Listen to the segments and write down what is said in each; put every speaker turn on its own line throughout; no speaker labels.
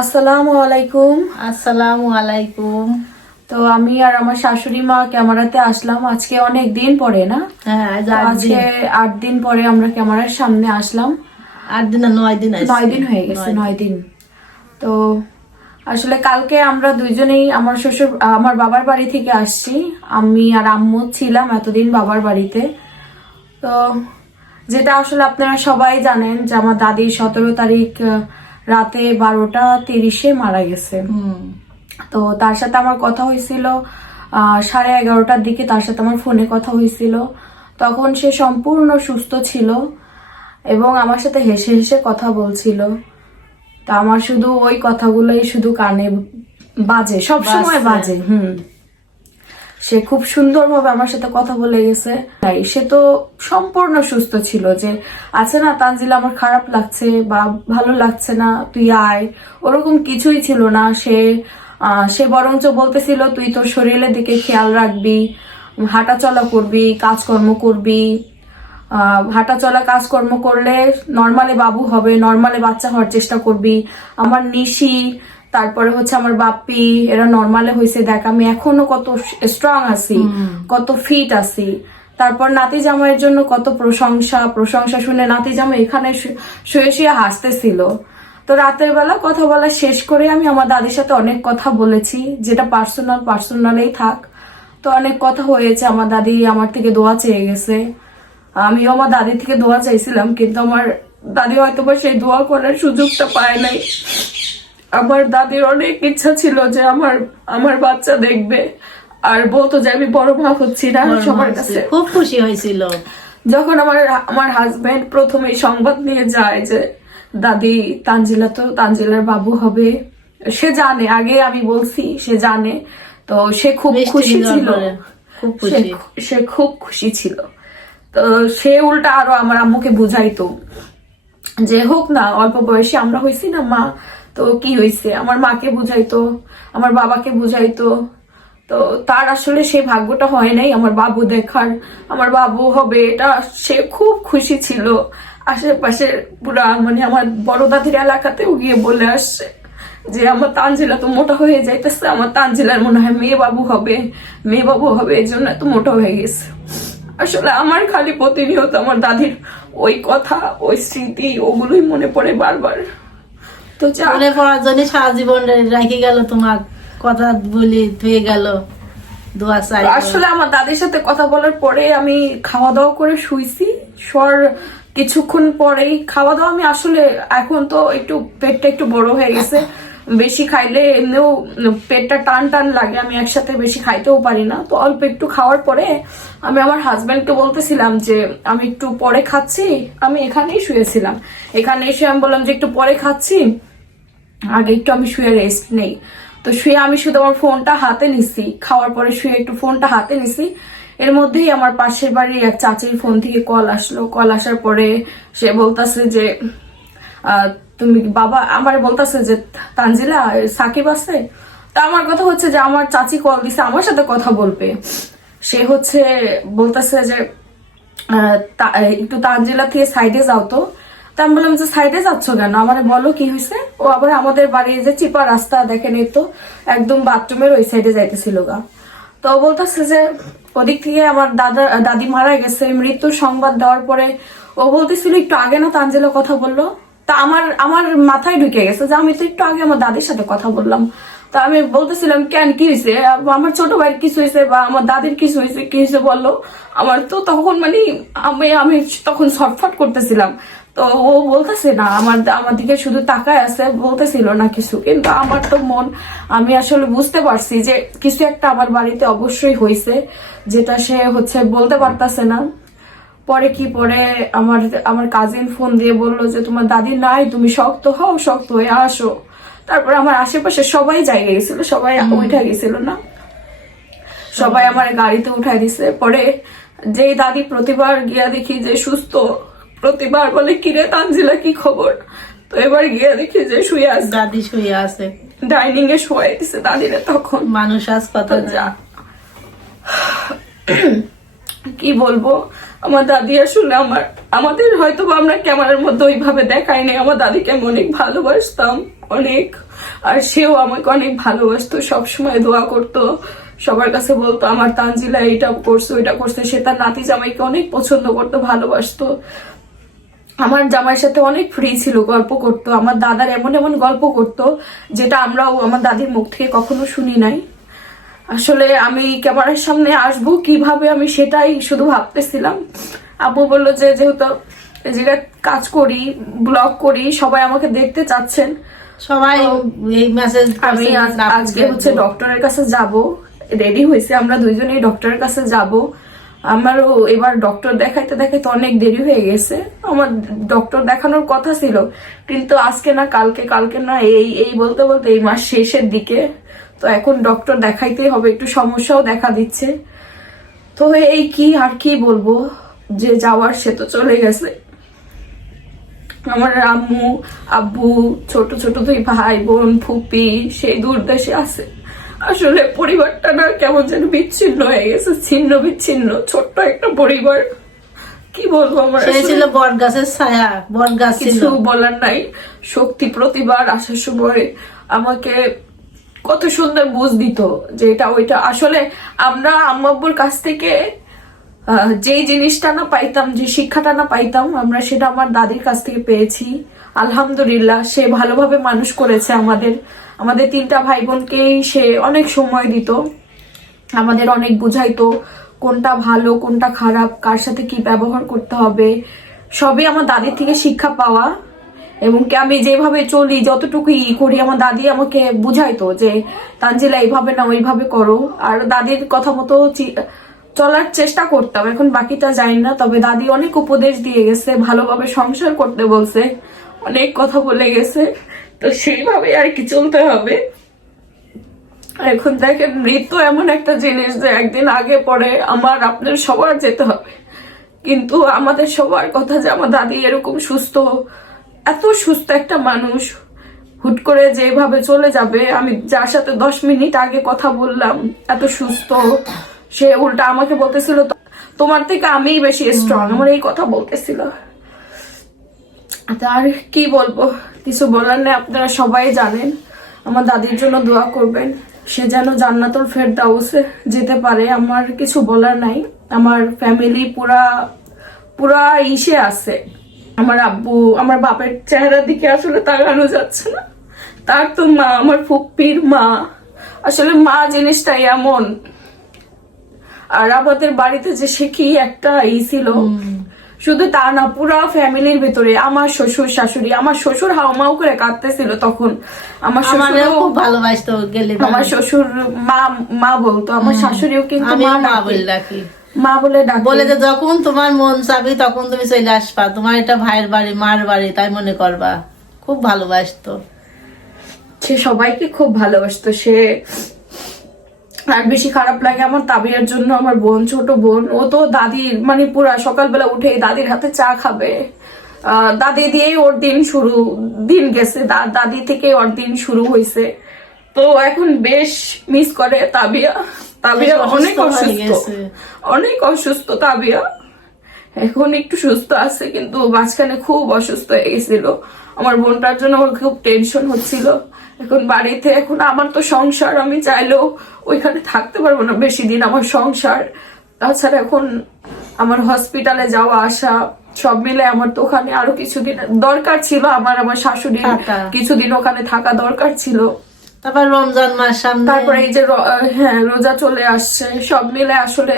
আসসালামু আলাইকুম।
আসসালামু আলাইকুম।
তো আমি আর আমার শাশুড়ি মা ক্যামেরাতে আসলাম আজকে অনেক দিন পরে না?
হ্যাঁ
আজকে আট দিন পরে আমরা ক্যামেরার সামনে আসলাম।
আট দিন নয় দিন
নয় দিন হয়ে গেছে
নয়
দিন। তো আসলে কালকে আমরা দুইজনেই আমার শ্বশুর আমার বাবার বাড়ি থেকে আসছি। আমি আর আম্মু ছিলাম এতদিন বাবার বাড়িতে। তো যেটা আসলে আপনারা সবাই জানেন যে আমার দাদি সতেরো তারিখ রাতে বারোটা তিরিশে মারা গেছে।
হুম।
তো তার সাথে আমার কথা হয়েছিল সাড়ে এগারোটার দিকে তার সাথে আমার ফোনে কথা হয়েছিল। তখন সে সম্পূর্ণ সুস্থ ছিল এবং আমার সাথে হেসে হেসে কথা বলছিল। তা আমার শুধু ওই কথাগুলোই শুধু কানে বাজে সব সময় বাজে হুম। সে খুব সুন্দরভাবে আমার সাথে কথা বলে গেছে। তাই সে তো সম্পূর্ণ সুস্থ ছিল যে আছে না তানজিল আমার খারাপ লাগছে বা ভালো লাগছে না তুই আয়। ওরকম কিছুই ছিল না। সে সে বরঞ্চ বলতেছিল তুই তোর শরীরের দিকে খেয়াল রাখবি হাঁটা চলা করবি কাজকর্ম করবি। আহ, হাঁটা চলা কাজকর্ম করলে নর্মালে বাবু হবে নর্মালে বাচ্চা হওয়ার চেষ্টা করবি। আমার নিশি তারপরে হচ্ছে আমার বাপ্পি এরা নর্মালে হয়েছে দেখ আমি এখনও কত স্ট্রং আছি কত ফিট আছি। তারপর নাতি জামাইয়ের জন্য কত প্রশংসা প্রশংসা শুনে নাতি জামাই এখানে শুয়ে শুয়ে হাসতেছিল। তো রাতের বেলা কথা বলা শেষ করে আমি আমার দাদির সাথে অনেক কথা বলেছি যেটা পার্সোনাল পার্সোনালেই থাক। তো অনেক কথা হয়েছে আমার দাদি আমার থেকে দোয়া চেয়ে গেছে। আমিও আমার দাদি থেকে দোয়া চাইছিলাম কিন্তু আমার দাদি হয়তো বা সেই দোয়া করার সুযোগটা পায় নাই। আমার দাদির অনেক ইচ্ছা ছিল যে আমার আমার বাচ্চা দেখবে। আর বলতো যে আমি বড় মা হচ্ছি না সবার কাছে।
খুব খুশি হয়েছিল।
যখন আমার আমার হাজবেন্ড প্রথমে সংবাদ নিয়ে যায় যে দাদি তানজিলা তো তানজিলার বাবু হবে। সে জানে আগে আমি বলছি সে জানে। তো সে খুব খুশি ছিল। সে খুব খুশি ছিল। তো সে উল্টা আরও আমার আম্মুকে বুঝাইতো। যে হোক না অল্প বয়সে আমরা হয়েছি না মা তো কি হয়েছে? আমার মাকে বুঝাইতো, আমার বাবাকে বুঝাইতো। তো তার আসলে সেই ভাগ্যটা হয় নাই আমার বাবু দেখার। আমার বাবু হবে এটা সে খুব খুশি ছিল। আশেপাশে পুরা মানে আমার বড় দাদির এলাকাতেও গিয়ে বলে আসছে যে, আমার তানজিলা তো মোটা হয়ে যাইতেছে। আমার তানজিলার মনে হয় মেয়ে বাবু হবে। মেয়ে বাবু হবে এই জন্য এত মোটা হয়ে গেছে। আসলে আমার খালি প্রতিনিয়ত আমার দাদির ওই কথা, ওই স্মৃতি, ওগুলোই মনে পড়ে বারবার। তো
মনে পড়ার জন্য সারা জীবন রেখে গেল তোমার কথা বলে ধুয়ে গেল
আসলে আমার দাদির সাথে কথা বলার পরে আমি খাওয়া দাওয়া করে শুইছি। স্বর কিছুক্ষণ পরেই খাওয়া দাওয়া আমি আসলে এখন তো একটু পেটটা একটু বড় হয়ে গেছে। বেশি খাইলে এমনিও পেটটা টান টান লাগে, আমি একসাথে বেশি খাইতেও পারি না। তো অল্প একটু খাওয়ার পরে আমি আমার হাজব্যান্ডকে বলতেছিলাম যে, আমি একটু পরে খাচ্ছি, আমি এখানেই শুয়েছিলাম। এখানে এসে আমি বললাম যে, একটু পরে খাচ্ছি, আগে একটু আমি শুয়ে রেস্ট নেই। তো শুয়ে আমি শুধু আমার ফোনটা হাতে নিছি, খাওয়ার পরে শুয়ে একটু ফোনটা হাতে নিছি। এর মধ্যেই আমার পাশের বাড়ির এক চাচির ফোন থেকে কল আসলো। কল আসার পরে সে বলতাছে যে তুমি বাবা আমার বলতেছে যে, তানজিলা সাকিব আছে? তা আমার কথা হচ্ছে যে, আমার চাচি কল দিছে, আমার সাথে কথা বলবে। সে হচ্ছে বলতেছে যে একটু তানজিলা থেকে সাইডে যাও তো। তা আমি বললাম যে সাইডে যাচ্ছ কেন? আমার বলো কি হয়েছে ও আবার আমাদের বাড়ির যে চিপা রাস্তা দেখেন এই তো, একদম বাথরুমের ওই সাইডে যাইতেছিল গা। তো বলতেছে যে, ওদিক থেকে আমার দাদা, দাদি মারা গেছে, মৃত্যুর সংবাদ দেওয়ার পরে ও বলতেছিল, একটু আগে না তানজিলা কথা বলল? তা আমার আমার মাথায় ঢুকে গেছে যে আমি তো একটু আগে আমার দাদির সাথে কথা বললাম। তা আমি বলতেছিলাম, কেন, কি হয়েছে? আমার ছোট ভাইয়ের কিছু হয়েছে বা আমার দাদির কিছু হয়েছে, কি হয়েছে বলল আমার তো তখন মানে আমি আমি তখন ছটফট করতেছিলাম। তো ও বলতেছে, না, আমার আমার দিকে শুধু তাকায় আছে, বলতেছিল না কিছু। কিন্তু আমার তো মন, আমি আসলে বুঝতে পারছি যে কিছু একটা আমার বাড়িতে অবশ্যই হয়েছে, যেটা সে হচ্ছে বলতে পারতাছে না। পরে কি পরে আমার আমার কাজিন ফোন দিয়ে বলল যে তোমার দাদি নাই তুমি শক্ত হও শক্ত হয়ে আসো। তারপর আমার আশেপাশে সবাই জায়গা গেছিল সবাই উঠে গেছিল না। সবাই আমার গাড়িতে উঠাই দিছে। পরে যেই দাদি প্রতিবার গিয়া দেখি যে সুস্থ প্রতিবার বলে কিরে তানজিলা কি খবর? তো এবার গিয়া দেখি যে শুয়ে আছে।
দাদি শুয়ে আছে।
ডাইনিং এ শুয়ে দিছে দাদিরা তখন।
মানুষ
হাসপাতাল। যা। কি বলব? আমার দাদি আসলে আমার, আমাদের হয়তো বা আমরা ক্যামেরার মধ্যে ওইভাবে দেখাই নাই। আমার দাদিকে আমি অনেক ভালোবাসতাম, অনেক। আর সেও আমাকে অনেক ভালোবাসতো, সবসময় দোয়া করতো, সবার কাছে বলতো, আমার তানজিলা এটা করছে, ওইটা করছে। সে তার নাতি জামাইকে অনেক পছন্দ করতো, ভালোবাসতো। আমার জামাইয়ের সাথে অনেক ফ্রি ছিল, গল্প করতো। আমার দাদার এমন এমন গল্প করতো, যেটা আমরাও আমার দাদির মুখ থেকে কখনো শুনি নাই। আসলে আমি ক্যামেরার সামনে আসব কীভাবে আমি সেটাই শুধু ভাবতেছিলাম। আব্বু বলল যে যেহেতু জায়গায় কাজ করি ব্লগ করি সবাই আমাকে দেখতে চাচ্ছেন।
সবাই এই মেসেজ
আমি আজকে হচ্ছে ডক্টরের কাছে যাব। রেডি হয়েছে আমরা দুইজনেই ডক্টরের কাছে যাব। আমারও এবার ডক্টর দেখাইতে দেখাইতে অনেক দেরি হয়ে গেছে। আমার ডক্টর দেখানোর কথা ছিল কিন্তু আজকে না কালকে কালকে না এই এই বলতে বলতে এই মাস শেষের দিকে তো এখন ডক্টর দেখাইতেই হবে একটু সমস্যাও দেখা দিচ্ছে। তো এই কি আর কি বলব যে যাওয়ার সে তো চলে গেছে। আমার আম্মু আব্বু ছোট ছোট দুই ভাই বোন ফুপি সেই দূর দেশে আছে। আসলে পরিবারটা না কেমন যেন বিচ্ছিন্ন হয়ে গেছে ছিন্ন বিচ্ছিন্ন ছোট্ট একটা পরিবার। কি বলব আমার
ছিল বট গাছের ছায়া বট গাছ
কিছু বলার নাই শক্তি প্রতিবার আসার সময় আমাকে কত সুন্দর বুঝ দিত যে এটা ওইটা। আসলে আমরা আম্মাব্বুর কাছ থেকে যেই জিনিসটা না পাইতাম, যে শিক্ষাটা না পাইতাম, আমরা সেটা আমার দাদির কাছ থেকে পেয়েছি। আলহামদুলিল্লাহ, সে ভালোভাবে মানুষ করেছে আমাদের। আমাদের তিনটা ভাই বোনকেই সে অনেক সময় দিত। আমাদের অনেক বুঝাইতো কোনটা ভালো, কোনটা খারাপ, কার সাথে কি ব্যবহার করতে হবে। সবই আমার দাদির থেকে শিক্ষা পাওয়া। এবং কি আমি যেভাবে চলি যতটুকু ই করি, আমার দাদি আমাকে বুঝাইতো যে, তানজিলা, এইভাবে না ওইভাবে করো। আর দাদির কথা মতো চলার চেষ্টা করতাম, এখন বাকিটা জানি না। তবে দাদি অনেক উপদেশ দিয়ে গেছে, ভালোভাবে সংসার করতে বলছে, অনেক কথা বলে গেছে। তো সেইভাবে আর কি চলতে হবে। এখন দেখেন, মৃত্যু এমন একটা জিনিস যে একদিন আগে পরে আমার আপনার সবার যেতে হবে। কিন্তু আমাদের সবার কথা যে আমার দাদি এরকম সুস্থ এত সুস্থ একটা মানুষ, হুট করে যেভাবে চলে যাবে, আমি যার সাথে দশ মিনিট আগে কথা বললাম, এত সুস্থ, সে উল্টা আমাকে বলতেছিল তোমার থেকে আমিই বেশি স্ট্রং আমার এই কথা বলতেছিল। তার কি বলব, কিছু বলার নেই, আপনারা সবাই জানেন, আমার দাদির জন্য দোয়া করবেন, সে যেন জান্নাতুল ফেরদাউসে যেতে পারে, আমার কিছু বলার নাই, আমার ফ্যামিলি পুরা পুরা ইসে আছে। আমার আব্বু আমার বাপের চেহারার দিকে আসলে তাকানো যাচ্ছে না। তার তো মা আমার ফুপ্পির মা। আসলে মা জিনিসটাই এমন। আর আমাদের বাড়িতে যে সে কি একটা ই ছিল শুধু তা না পুরা ফ্যামিলির ভেতরে আমার শ্বশুর শাশুড়ি আমার শ্বশুর হাউমাউ করে কাঁদতেছিল তখন। আমার
খুব ভালোবাসতো গেলে
আমার শ্বশুর মা মা বলতো আমার শাশুড়িও কিন্তু মা ডাকে।
বলে ডাকি।
মা বলে
বলে যে যখন তোমার মন চাবি তখন তুমি চলে আসবা। তোমার এটা ভাইয়ের বাড়ি মার বাড়ি তাই মনে করবা। খুব ভালোবাসতো।
সে সবাইকে খুব ভালোবাসতো। সে আর বেশি খারাপ লাগে আমার তাবিয়ার জন্য আমার বোন ছোট বোন। ও তো দাদির মানে পুরা সকালবেলা উঠে দাদির হাতে চা খাবে। আহ, দাদি দিয়েই ওর দিন শুরু দিন গেছে। দাদি থেকে ওর দিন শুরু হয়েছে তো এখন বেশ মিস করে তাবিয়া। তাবিয়া অনেক অসুস্থ। অনেক অসুস্থ তাবিয়া। এখন একটু সুস্থ আছে কিন্তু মাঝখানে খুব অসুস্থ হয়ে গেছিল। আমার বোনটার জন্য আমার খুব টেনশন হচ্ছিল। এখন বাড়িতে এখন আমার তো সংসার আমি চাইলেও ওইখানে থাকতে পারব না বেশি দিন আমার সংসার। তাছাড়া এখন আমার হসপিটালে যাওয়া আসা সব মিলে আমার তো ওখানে আরও কিছুদিন দরকার ছিল। আমার আমার শাশুড়ি কিছুদিন ওখানে থাকা দরকার ছিল।
তারপর রমজান মাস, সামনে
তারপরে এই যে হ্যাঁ রোজা চলে আসছে, সব মিলে আসলে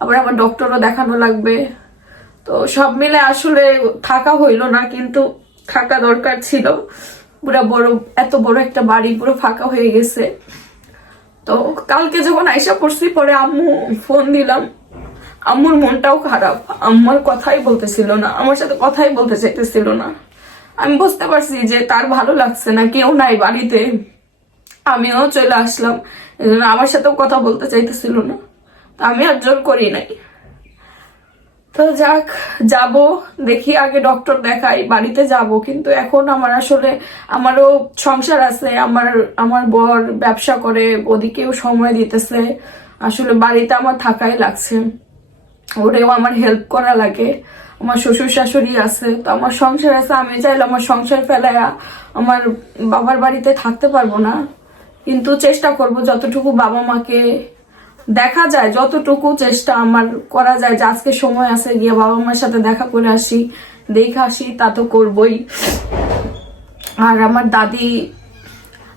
আবার আমার ডক্টরও দেখানো লাগবে। তো সব মিলে আসলে থাকা হইল না, কিন্তু থাকা দরকার ছিল। পুরো বড়, এত বড় একটা বাড়ি পুরো ফাঁকা হয়ে গেছে। তো কালকে যখন আইসা পড়ছি, পরে আম্মু ফোন দিলাম। আম্মুর মনটাও খারাপ, আম্মার কথাই বলতেছিল না, আমার সাথে কথাই বলতে চাইতেছিল না। আমি বুঝতে পারছি যে তার ভালো লাগছে না, কেউ নাই বাড়িতে। আমিও চলে আসলাম। আমার সাথেও কথা বলতে চাইতেছিল না। আমি আর জোর করি নাই। তো যাক, যাব, দেখি আগে ডক্টর দেখাই, বাড়িতে যাব। কিন্তু এখন আমার আসলে, আমারও সংসার আছে, আমার আমার বর ব্যবসা করে, ওদিকেও সময় দিতেছে। আসলে বাড়িতে আমার থাকাই লাগছে। ওরেও আমার হেল্প করা লাগে। আমার শ্বশুর শাশুড়ি আছে, তো আমার সংসার আছে। আমি চাইলে আমার সংসার ফেলায়া আমার বাবার বাড়িতে থাকতে পারব না। কিন্তু চেষ্টা করব যতটুকু বাবা মাকে দেখা যায় যতটুকু চেষ্টা আমার করা যায় যে আজকে সময় আছে গিয়ে বাবা মার সাথে দেখা করে আসি দেখে আসি তা তো করবই। আর আমার দাদি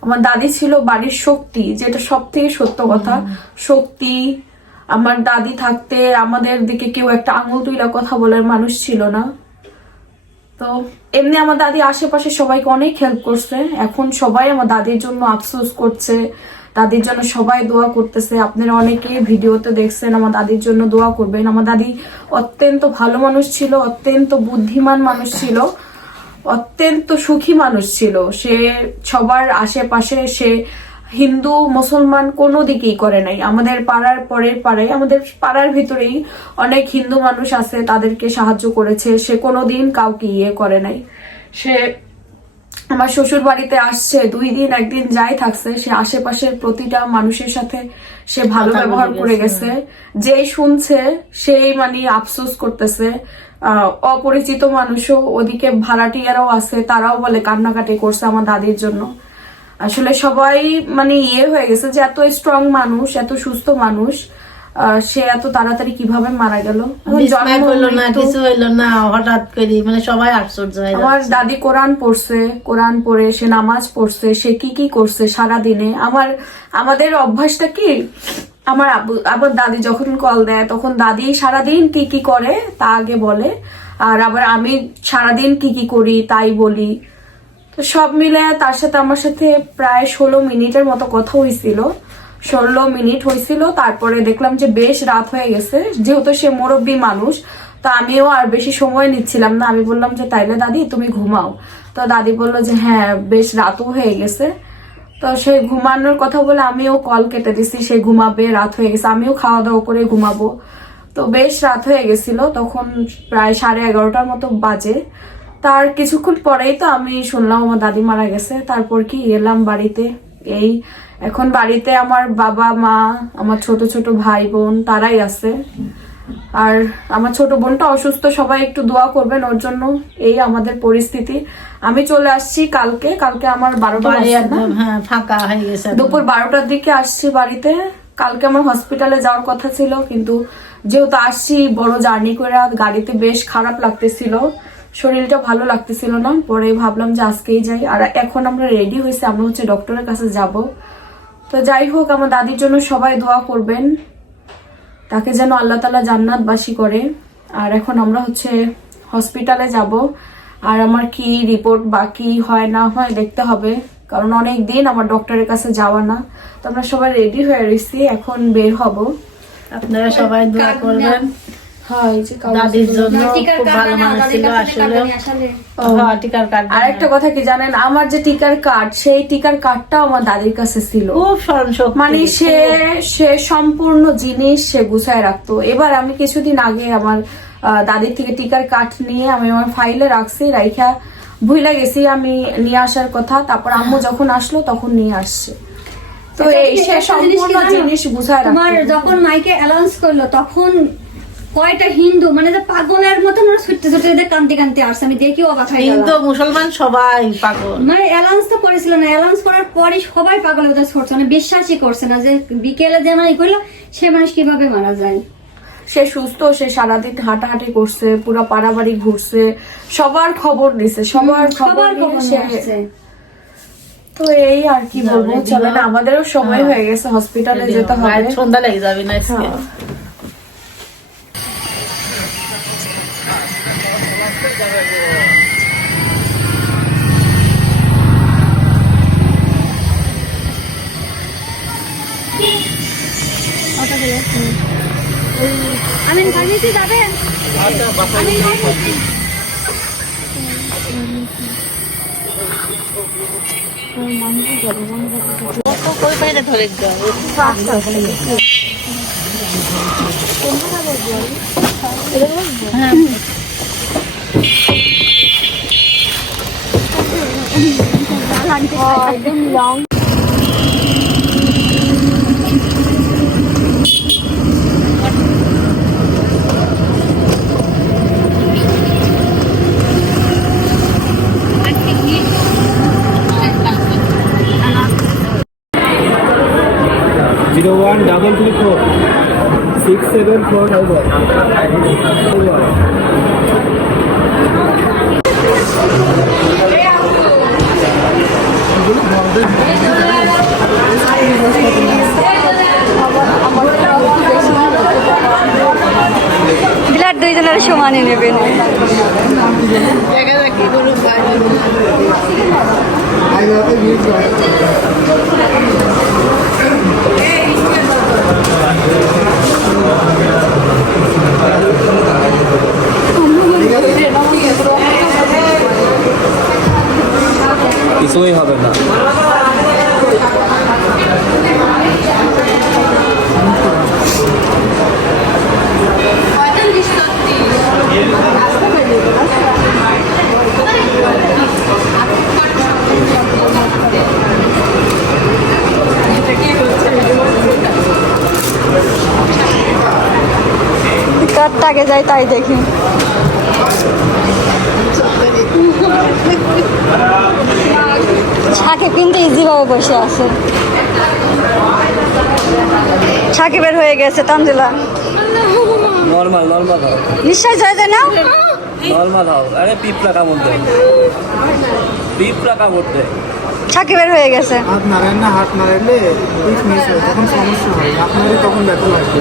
আমার দাদি ছিল বাড়ির শক্তি যেটা সব থেকে সত্য কথা। শক্তি আমার দাদি থাকতে আমাদের দিকে কেউ একটা আঙুল তুইলা কথা বলার মানুষ ছিল না। তো এমনি আমার দাদি আশেপাশে সবাইকে অনেক হেল্প করছে। এখন সবাই আমার দাদির জন্য আফসোস করছে। দাদির জন্য সবাই দোয়া করতেছে। আপনারা অনেকে ভিডিওতে দেখছেন আমার দাদির জন্য দোয়া করবেন। আমার দাদি অত্যন্ত ভালো মানুষ ছিল, অত্যন্ত বুদ্ধিমান মানুষ ছিল, অত্যন্ত সুখী মানুষ ছিল। সে সবার আশেপাশে সে হিন্দু মুসলমান কোনো দিকেই করে নাই। আমাদের পাড়ার পরের পাড়ায় আমাদের পাড়ার ভিতরেই অনেক হিন্দু মানুষ আছে তাদেরকে সাহায্য করেছে। সে কোনোদিন কাউকে ইয়ে করে নাই। সে আমার শ্বশুর বাড়িতে আসছে দুই দিন একদিন যাই থাকছে। সে আশেপাশের প্রতিটা মানুষের সাথে সে ভালো ব্যবহার করে
গেছে।
যেই শুনছে সেই মানে আফসোস করতেছে। আহ, অপরিচিত মানুষও ওদিকে ভাড়াটিয়ারাও আছে তারাও বলে কান্নাকাটি করছে আমার দাদির জন্য। আসলে সবাই মানে ইয়ে হয়ে গেছে যে এত স্ট্রং মানুষ এত সুস্থ মানুষ সে এত তাড়াতাড়ি কীভাবে মারা গেল? এখন
বিছনায়
জন্ম
পড়ল না কিছু হইল না হঠাৎ করে মানে সবাই আশ্চর্য হয়ে
আমার দাদি কোরআন পড়ছে কোরআন পড়ে সে নামাজ পড়ছে সে কি কি করছে সারা দিনে আমার আমাদের অভ্যাসটা কি? আমার আবার দাদি যখন কল দেয় তখন দাদি সারাদিন কি কি করে তা আগে বলে। আর আবার আমি সারাদিন কি কি করি তাই বলি। তো সব মিলে তার সাথে আমার সাথে প্রায় ষোলো মিনিটের মতো কথা হয়েছিল ষোলো মিনিট হয়েছিল তারপরে দেখলাম যে বেশ রাত হয়ে গেছে। যেহেতু সে মুরব্বী মানুষ, তো আমিও আর বেশি সময় নিচ্ছিলাম না। আমি বললাম যে, তাইলে দাদি, তুমি ঘুমাও। তো দাদি বলল যে হ্যাঁ বেশ রাতও হয়ে গেছে। তো সে ঘুমানোর কথা বলে আমিও কল কেটে দিছি, সে ঘুমাবে, রাত হয়ে গেছে। আমিও খাওয়া দাওয়া করে ঘুমাবো। তো বেশ রাত হয়ে গেছিল, তখন প্রায় সাড়ে এগারোটার মতো বাজে। তার কিছুক্ষণ পরেই তো আমি শুনলাম আমার দাদি মারা গেছে। তারপর কি এলাম বাড়িতে। এই এখন বাড়িতে আমার বাবা মা আমার ছোট ছোট ভাই বোন তারাই আছে। আর আমার ছোট বোনটা অসুস্থ সবাই একটু দোয়া করবেন ওর জন্য। এই আমাদের পরিস্থিতি। আমি চলে আসছি কালকে। কালকে আমার বারোটা
হ্যাঁ ফাঁকা হয়ে গেছে
দুপুর বারোটার দিকে আসছি বাড়িতে। কালকে আমার হসপিটালে যাওয়ার কথা ছিল কিন্তু যেহেতু আসছি বড় জার্নি করে গাড়িতে বেশ খারাপ লাগতেছিল। শরীরটা ভালো লাগতেছিল না। পরে ভাবলাম যে আজকেই যাই। আর এখন আমরা রেডি হয়েছি আমরা হচ্ছে ডক্টরের কাছে যাব। তো যাই হোক আমার দাদির জন্য সবাই দোয়া করবেন। তাকে যেন আল্লাহ তালা জান্নাতবাসী করে। আর এখন আমরা হচ্ছে হসপিটালে যাব। আর আমার কি রিপোর্ট বাকি হয় না হয় দেখতে হবে। কারণ অনেক দিন আমার ডক্টরের কাছে যাওয়া না। তো আমরা সবাই রেডি হয়ে রয়েছি এখন বের হব।
আপনারা সবাই দোয়া করবেন।
হ্যাঁ
কার্ড।
হ্যাঁ, টিকার কার্ড
আর একটা কথা কি জানেন? আমার যে টিকার কার্ড সেই টিকার কার্ডটাও আমার দাদির কাছে ছিল।
খুব স্মরণ শক্তি
মানে সে সে সম্পূর্ণ জিনিস সে গুছায় রাখতো। এবার আমি কিছুদিন আগে আমার দাদির থেকে টিকার কাঠ নিয়ে আমি আমার ফাইলে রাখছি রাইখা ভুলে গেছি আমি নিয়ে আসার কথা। তারপর আম্মু যখন আসলো তখন নিয়ে আসছে। তো এই সে সম্পূর্ণ জিনিস গুছায়
তোমার যখন মাইকে অ্যালাউন্স করল তখন কয়টা হিন্দু মানে যে পাগলের মতন ওরা ছুটতে ছুটতে এদের কান্তি কান্তি আসছে আমি দেখি অবাক হয়ে
হিন্দু মুসলমান সবাই পাগল।
মানে অ্যালাউন্স তো করেছিল না অ্যালাউন্স করার পরই সবাই পাগলের মতো ছুটছে মানে বিশ্বাসই করছে না যে বিকেলে যে মানে করল সে মানুষ কীভাবে মারা যায়।
সে সুস্থ সে সারাদিন হাঁটাহাঁটি করছে পুরো পাড়াবাড়ি ঘুরছে সবার খবর দিছে সবার খবর সে তো এই আর কি বলব চলে না আমাদেরও সময়
হ্যাঁ।
হয়ে গেছে হসপিটালে যেতে হবে।
সন্ধ্যা লেগে যাবে না
আমি ফার্মেসি যাবেন? আমি ফার্মেসি
ধরে যাও হ্যাঁ
একদম long
one double three four six seven four five
blood দুইজনের সমানই নেবেন
কিছুই হবে না।
কার টাকে যাই তাই দেখি। সাকিব কিন্তু ইজিভাবে বসে আছে। সাকিবের হয়ে গেছে তানজিলা।
নর্মাল নর্মাল হও।
নিশ্চয় জয় যায় না?
নর্মাল হও। আরে পিঁপড়া কামড় দেয় পিঁপড়া কামড় দেয়
সাকিবের হয়ে গেছে।
হাত নাড়েন না হাত নাড়াইলে পিস মিস হয় তখন সমস্যা হয় আপনারই তখন ব্যথা লাগবে।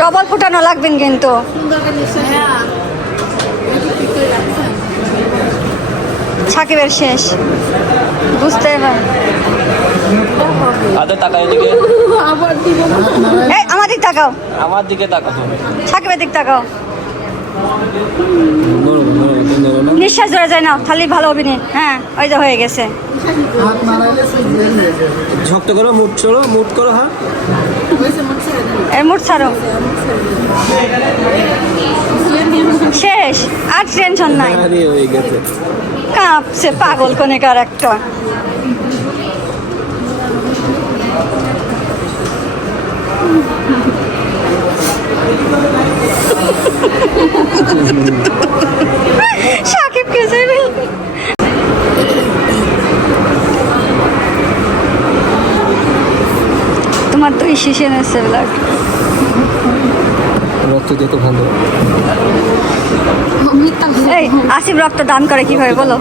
ডবল ফুটানো লাগবেন কিন্তু। সাকিবের শেষ। বুঝতে
আদে তাকাই এদিকে।
এই আমার দিক তাকাও।
আমার দিকে তাকা তুমি
সাকিবের দিক তাকাও। নিঃশ্বাস ধরে যায় না খালি ভালো অভিনয়। হ্যাঁ ওই যে হয়ে গেছে।
হয়ে
ঝক্ত করো মুট চলো মুট করো হ্যাঁ।
এর মুঠ ছাড়ো। শেষ আর টেনশন নাই।
হয়ে গেছে।
কাঁপছে পাগল কোনেকার একটা। তোমার তো শিশে নেছে ব্লাড
রক্ত দিতে ভালো।
আসিফ রক্ত দান করে কীভাবে বলো।